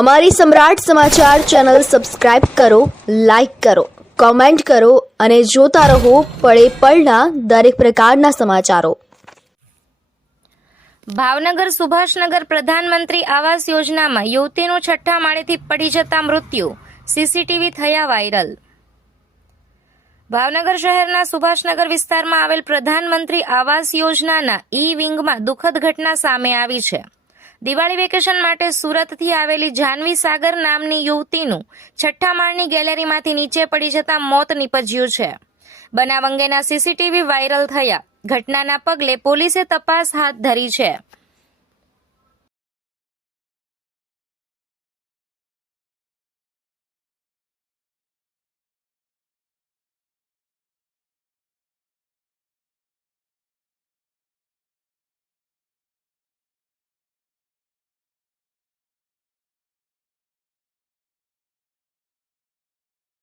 અમારી સમ્રાટ સમાચાર ચેનલ સબસ્ક્રાઇબ કરો, લાઇક કરો, કોમેન્ટ કરો અને જોતા રહો પળે પળના દરેક પ્રકારના સમાચારો. ભાવનગર સુભાષનગર પ્રધાનમંત્રી આવાસ યોજનામાં યુવતીનું છઠ્ઠા માળેથી પડી જતા મૃત્યુ. સીસીટીવી થયા વાયરલ. ભાવનગર શહેરના સુભાષનગર વિસ્તારમાં આવેલ પ્રધાનમંત્રી આવાસ યોજનાના ઈ વિંગમાં દુઃખદ ઘટના સામે આવી છે. દિવાળી વેકેશન માટે સુરતથી આવેલી જાનવી સાગર નામની યુવતીનું છઠ્ઠા માળની ગેલેરીમાંથી નીચે પડી જતા મોત નીપજ્યું છે. બનાવ અંગેના સીસીટીવી વાયરલ થયા. ઘટનાના પગલે પોલીસે તપાસ હાથ ધરી છે.